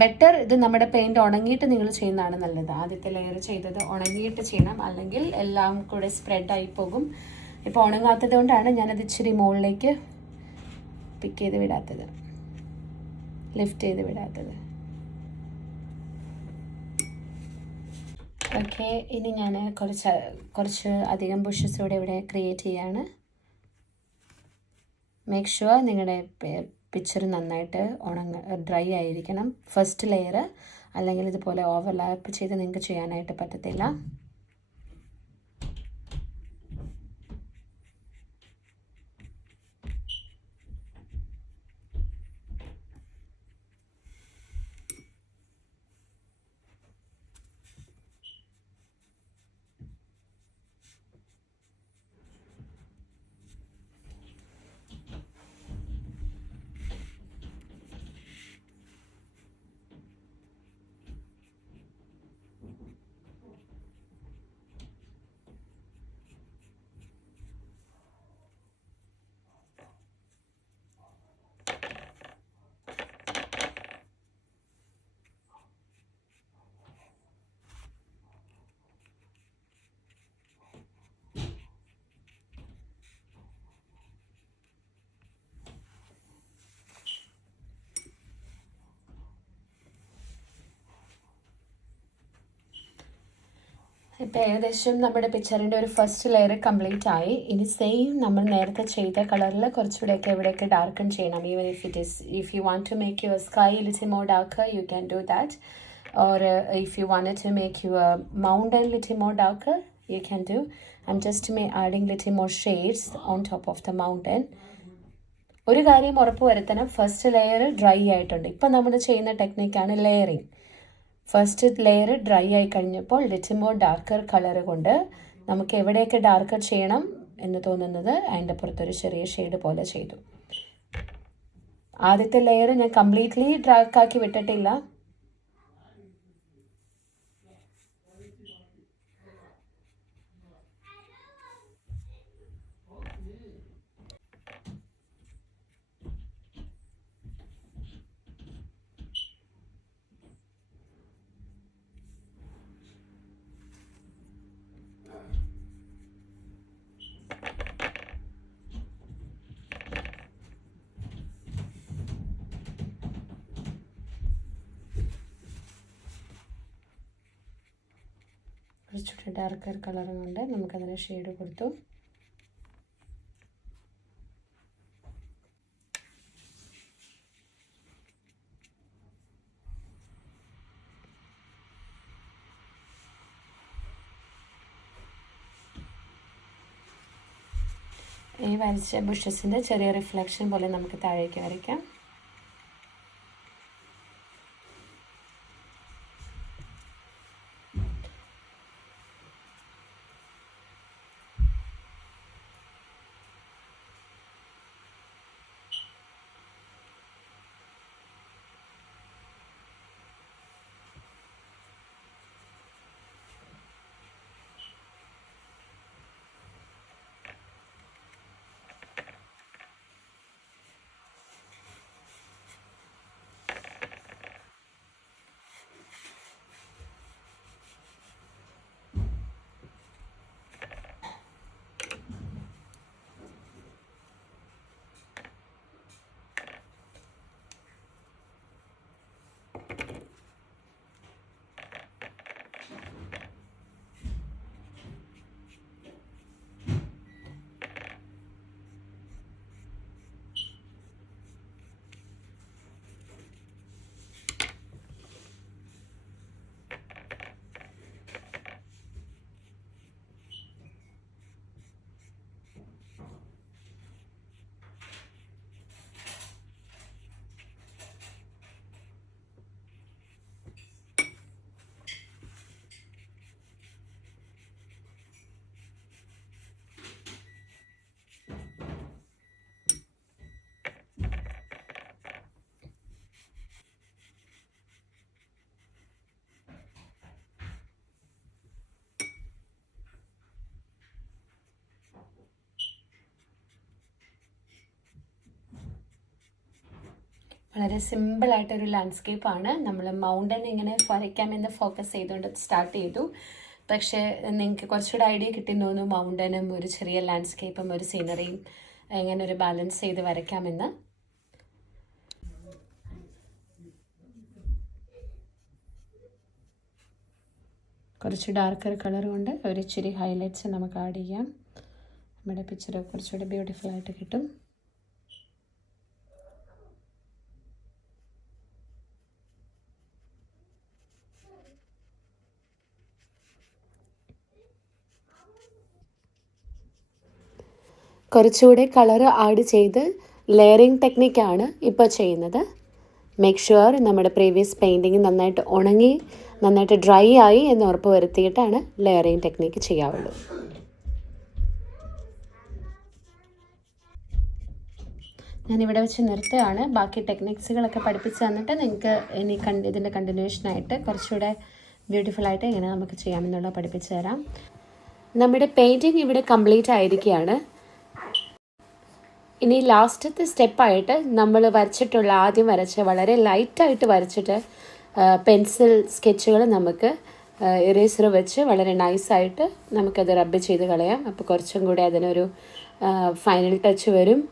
ബെറ്റർ ഇത് നമ്മുടെ പെയിൻറ് ഉണങ്ങിയിട്ട് നിങ്ങൾ ചെയ്യുന്നതാണ് നല്ലത്. ആദ്യത്തെ ലെയർ ചെയ്തത് ഉണങ്ങിയിട്ട് ചെയ്യണം, അല്ലെങ്കിൽ എല്ലാം കൂടെ സ്പ്രെഡായി പോകും. ഇപ്പോൾ ഉണങ്ങാത്തത് കൊണ്ടാണ് ഞാനത് ഇച്ചിരി മുകളിലേക്ക് പിക്ക് ചെയ്ത് വിടാത്തത്, ലിഫ്റ്റ് ചെയ്ത് വിടാത്തത്. ഓക്കെ, ഇനി ഞാൻ കുറച്ച് അധികം ബുഷസ് ഇവിടെ ക്രിയേറ്റ് ചെയ്യാണ്. മേക്ക് ഷുവർ നിങ്ങളുടെ പിക്ചർ നന്നായിട്ട് ഡ്രൈ ആയിരിക്കണം ഫസ്റ്റ് ലെയർ, അല്ലെങ്കിൽ ഇതുപോലെ ഓവർലാപ്പ് ചെയ്ത് നിങ്ങൾക്ക് ചെയ്യാനായിട്ട് പറ്റത്തില്ല. ഇപ്പോൾ ഏകദേശം നമ്മുടെ പിക്ചറിൻ്റെ ഒരു ഫസ്റ്റ് ലെയർ കംപ്ലീറ്റ് ആയി. ഇനി സെയിം നമ്മൾ നേരത്തെ ചെയ്ത കളറിൽ കുറച്ചുകൂടെയൊക്കെ ഇവിടെയൊക്കെ ഡാർക്കൺ ചെയ്യണം. Even if you want to make your sky little more darker you can do that, or if you wanted to make your mountain little more darker you can do. I'm just adding little more shades on top of the mountain. ഒരു കാര്യം ഉറപ്പ് വരുത്തണം, first layer dry ആയിട്ടുണ്ട്. ഇപ്പം നമ്മൾ ചെയ്യുന്ന ടെക്നിക്കാണ് layering. First layer dry ആയി കഴിഞ്ഞപ്പോൾ ലിറ്റിൽ മോർ ഡാർക്കർ കളർ കൊണ്ട് നമുക്ക് എവിടെയൊക്കെ ഡാർക്കർ ചെയ്യണം എന്ന് തോന്നുന്നത് അതിൻ്റെ പുറത്തൊരു ചെറിയ ഷെയ്ഡ് പോലെ ചെയ്തു. ആദ്യത്തെ ലെയർ ഞാൻ കംപ്ലീറ്റ്ലി ഡാർക്ക് ആക്കി വിട്ടിട്ടില്ല. കുറച്ചുകൂടി ഡാർക്കർ കളറും കൊണ്ട് നമുക്കതിന് ഷെയ്ഡ് കൊടുത്തു. ഈ വരച്ച ബുഷസിൻ്റെ ചെറിയ റിഫ്ലക്ഷൻ പോലെ നമുക്ക് താഴേക്ക് വരയ്ക്കാം. വളരെ സിമ്പിളായിട്ടൊരു ലാൻഡ്സ്കേപ്പാണ്. നമ്മൾ മൗണ്ടൻ ഇങ്ങനെ വരയ്ക്കാമെന്ന് ഫോക്കസ് ചെയ്തുകൊണ്ട് സ്റ്റാർട്ട് ചെയ്തു. പക്ഷേ നിങ്ങൾക്ക് കുറച്ചുകൂടെ ഐഡിയ കിട്ടിയെന്ന് തോന്നുന്നു, മൗണ്ടനും ഒരു ചെറിയ ലാൻഡ്സ്കേപ്പും ഒരു സീനറിയും എങ്ങനെ ഒരു ബാലൻസ് ചെയ്ത് വരയ്ക്കാമെന്ന്. കുറച്ച് ഡാർക്കർ കളർ കൊണ്ട് ഒരു ഇച്ചിരി ഹൈലൈറ്റ്സ് നമുക്ക് ആഡ് ചെയ്യാം. നമ്മുടെ പിക്ചർ കുറച്ചുകൂടി ബ്യൂട്ടിഫുൾ ആയിട്ട് കിട്ടും. കുറച്ചുകൂടെ കളർ ആഡ് ചെയ്ത് ലെയറിങ് ടെക്നിക്കാണ് ഇപ്പോൾ ചെയ്യുന്നത്. മേക്ക് ഷുവർ നമ്മുടെ പ്രീവിയസ് പെയിൻറ്റിങ് നന്നായിട്ട് ഉണങ്ങി നന്നായിട്ട് ഡ്രൈ ആയി എന്ന് ഉറപ്പ് വരുത്തിയിട്ടാണ് ലെയറിങ് ടെക്നിക്ക് ചെയ്യാവുള്ളൂ. ഞാനിവിടെ വെച്ച് നിർത്തുകയാണ്. ബാക്കി ടെക്നിക്സുകളൊക്കെ പഠിപ്പിച്ച് തന്നിട്ട് നിങ്ങൾക്ക് ഇനി ഇതിൻ്റെ കണ്ടിന്യൂഷനായിട്ട് കുറച്ചുകൂടെ ബ്യൂട്ടിഫുള്ളായിട്ട് എങ്ങനെ നമുക്ക് ചെയ്യാമെന്നുള്ള പഠിപ്പിച്ച് തരാം. നമ്മുടെ പെയിൻറ്റിങ് ഇവിടെ കംപ്ലീറ്റ് ആയിരിക്കുകയാണ്. ഇനി ലാസ്റ്റത്തെ സ്റ്റെപ്പായിട്ട് നമ്മൾ വരച്ചിട്ടുള്ള ആദ്യം വരച്ച് വളരെ ലൈറ്റായിട്ട് വരച്ചിട്ട് പെൻസിൽ സ്കെച്ചുകൾ നമുക്ക് ഇറേസർ വെച്ച് വളരെ നൈസായിട്ട് നമുക്കത് റബ്ബ് ചെയ്ത് കളയാം. അപ്പോൾ കുറച്ചും കൂടി അതിനൊരു ഫൈനൽ ടച്ച് വരും.